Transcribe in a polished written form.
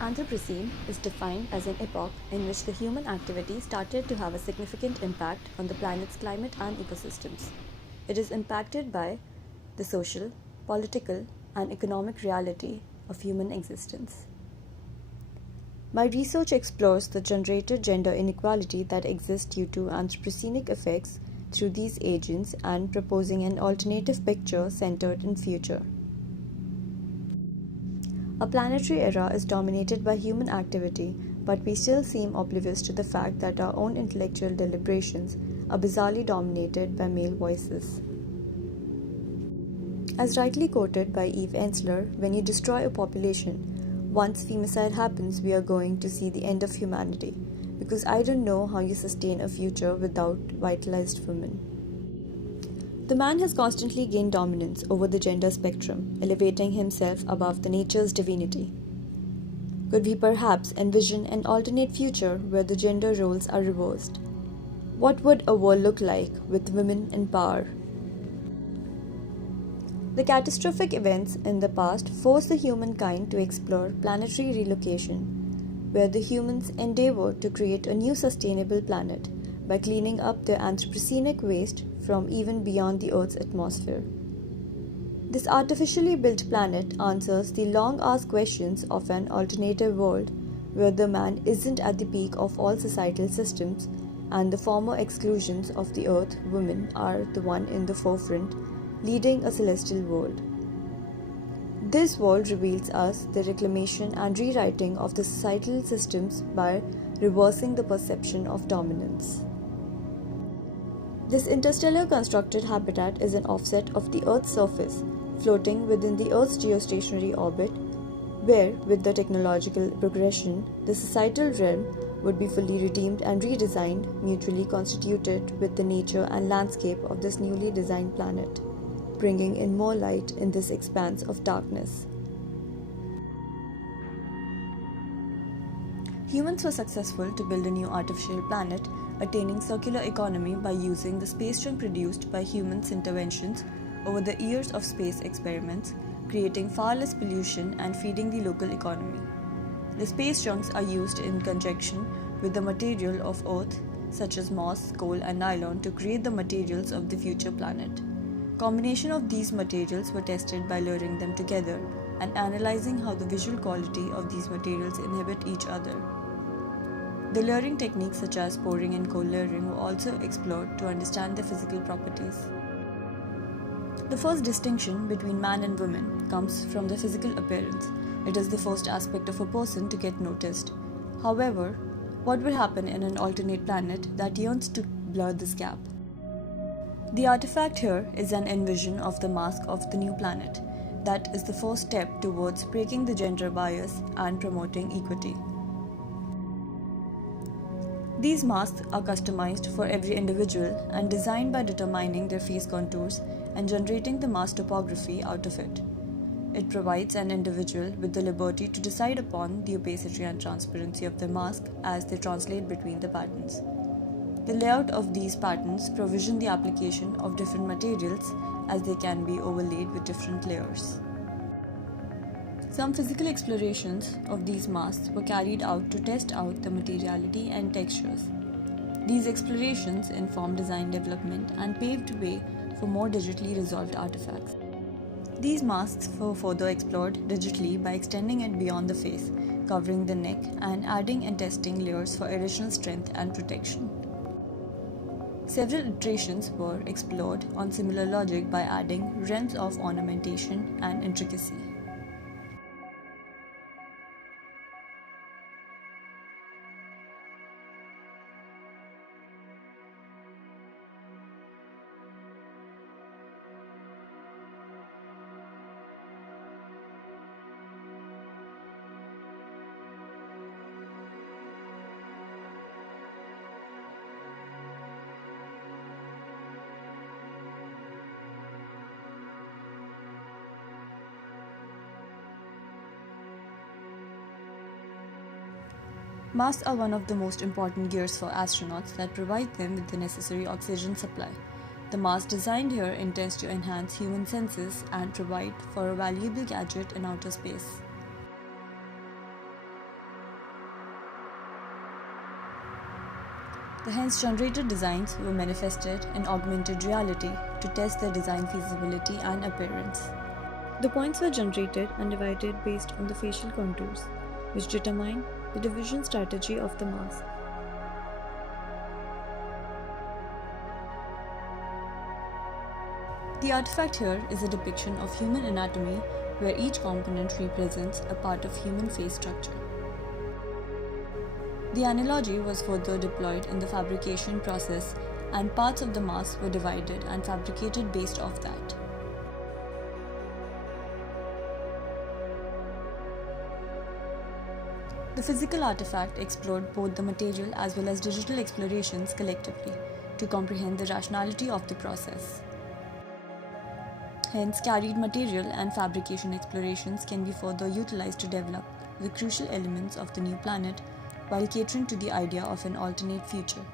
Anthropocene is defined as an epoch in which the human activity started to have a significant impact on the planet's climate and ecosystems. It is impacted by the social, political, and economic reality of human existence. My research explores the generated gender inequality that exists due to anthropocenic effects through these agents and proposing an alternative picture centered in future. Our planetary era is dominated by human activity, but we still seem oblivious to the fact that our own intellectual deliberations are bizarrely dominated by male voices. As rightly quoted by Eve Ensler, when you destroy a population, once femicide happens, we are going to see the end of humanity, because I don't know how you sustain a future without vitalized women. The man has constantly gained dominance over the gender spectrum, elevating himself above the nature's divinity. Could we perhaps envision an alternate future where the gender roles are reversed? What would a world look like with women in power? The catastrophic events in the past forced the humankind to explore planetary relocation, where the humans endeavored to create a new sustainable planet by cleaning up their anthropocenic waste from even beyond the Earth's atmosphere. This artificially built planet answers the long asked questions of an alternative world where the man isn't at the peak of all societal systems and the former exclusions of the Earth women are the one in the forefront, leading a celestial world. This world reveals us the reclamation and rewriting of the societal systems by reversing the perception of dominance. This interstellar constructed habitat is an offset of the Earth's surface, floating within the Earth's geostationary orbit, where, with the technological progression, the societal realm would be fully redeemed and redesigned, mutually constituted with the nature and landscape of this newly designed planet, bringing in more light in this expanse of darkness. Humans were successful to build a new artificial planet, attaining circular economy by using the space junk produced by humans' interventions over the years of space experiments, creating far less pollution and feeding the local economy. The space junks are used in conjunction with the material of Earth, such as moss, coal, and nylon, to create the materials of the future planet. Combination of these materials were tested by layering them together and analyzing how the visual quality of these materials inhibit each other. The layering techniques such as pouring and cold layering were also explored to understand their physical properties. The first distinction between man and woman comes from their physical appearance. It is the first aspect of a person to get noticed. However, what will happen in an alternate planet that yearns to blur this gap? The artifact here is an envision of the mask of the new planet. That is the first step towards breaking the gender bias and promoting equity. These masks are customized for every individual and designed by determining their face contours and generating the mask topography out of it. It provides an individual with the liberty to decide upon the opacity and transparency of the mask as they translate between the patterns. The layout of these patterns provision the application of different materials as they can be overlaid with different layers. Some physical explorations of these masks were carried out to test out the materiality and textures. These explorations informed design development and paved way for more digitally resolved artifacts. These masks were further explored digitally by extending it beyond the face, covering the neck, and adding and testing layers for additional strength and protection. Several iterations were explored on similar logic by adding realms of ornamentation and intricacy. Masks are one of the most important gears for astronauts that provide them with the necessary oxygen supply. The mask designed here intends to enhance human senses and provide for a valuable gadget in outer space. The hence generated designs were manifested in augmented reality to test their design feasibility and appearance. The points were generated and divided based on the facial contours, which determine the division strategy of the mask. The artifact here is a depiction of human anatomy where each component represents a part of human face structure. The analogy was further deployed in the fabrication process, and parts of the mask were divided and fabricated based off that. The physical artifact explored both the material as well as digital explorations collectively to comprehend the rationality of the process. Hence, carried material and fabrication explorations can be further utilized to develop the crucial elements of the new planet while catering to the idea of an alternate future.